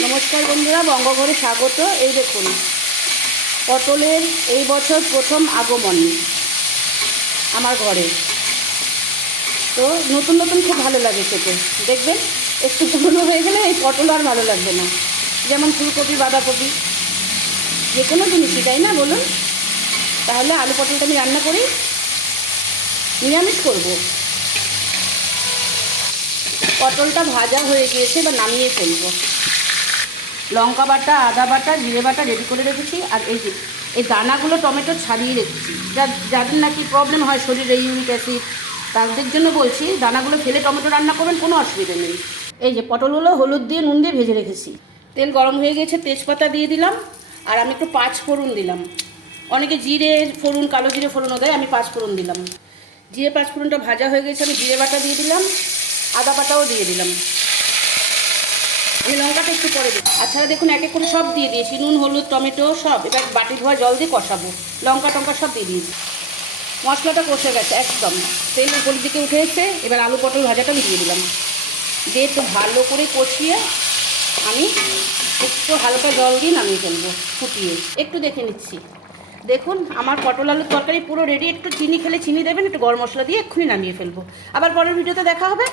নমস্কার বন্ধুরা, বঙ্গঘরে স্বাগত। এই দেখুন, পটলের এই বছর প্রথম আগমন আমার ঘরে। তো নতুন নতুন খুব ভালো লাগে খেতে। দেখবেন একটু পুরনো হয়ে গেলে এই পটল আর ভালো লাগবে না। যেমন ফুলকপি, বাঁধাকপি, যে কোনো জিনিসই, তাই না বলুন? তাহলে আলু পটলটা আমি রান্না করি, নিরামিষ করব। পটলটা ভাজা হয়ে গিয়েছে, এবার নামিয়ে ফেলবো। লঙ্কা বাটা, আদা বাটা, জিরে বাটা রেডি করে রেখেছি। আর এই দানাগুলো টমেটো ছাড়িয়ে রেখেছি। যাদের নাকি প্রবলেম হয় শরীরে, ইউরিক অ্যাসিড, তাদের জন্য বলছি দানাগুলো ফেলে টমেটো রান্না করবেন, কোনো অসুবিধা নেই। এই যে পটলগুলো হলুদ দিয়ে নুন দিয়ে ভেজে রেখেছি। তেল গরম হয়ে গেছে, তেজপাতা দিয়ে দিলাম। আর আমি একটু 5 ফোড়ন দিলাম। অনেকে জিরে ফোড়ন, কালো জিরে ফোড়নও দেয়, আমি 5 ফোড়ন দিলাম। জিরে 5 ফোড়নটা ভাজা হয়ে গেছে, আমি জিরে বাটা দিয়ে দিলাম, আদা বাটাও দিয়ে দিলাম। আমি লঙ্কাটা একটু পরে দিই। আচ্ছা দেখুন, এক এক করে সব দিয়ে দিয়েছি, নুন, হলুদ, টমেটো সব। এবার বাটি ধোয়া জল দিয়ে কষাবো। লঙ্কা টঙ্কা সব দিয়ে দিয়েছি। মশলাটা কষে গেছে একদম, তেল উপর দিকে উঠে এসে এবার আলু পটল ভাজাটা আমি দিয়ে দিলাম। দিয়ে একটু ভালো করে কষিয়ে আমি একটু হালকা জল দিয়ে নামিয়ে ফেলবো, ফুটিয়ে। একটু দেখে নিচ্ছি। দেখুন আমার পটল আলুর তরকারি পুরো রেডি। একটু চিনি খেলে চিনি দেবেন, একটু গরম মশলা দিয়ে এক্ষুনি নামিয়ে ফেলবো। আবার পরের ভিডিওতে দেখা হবে।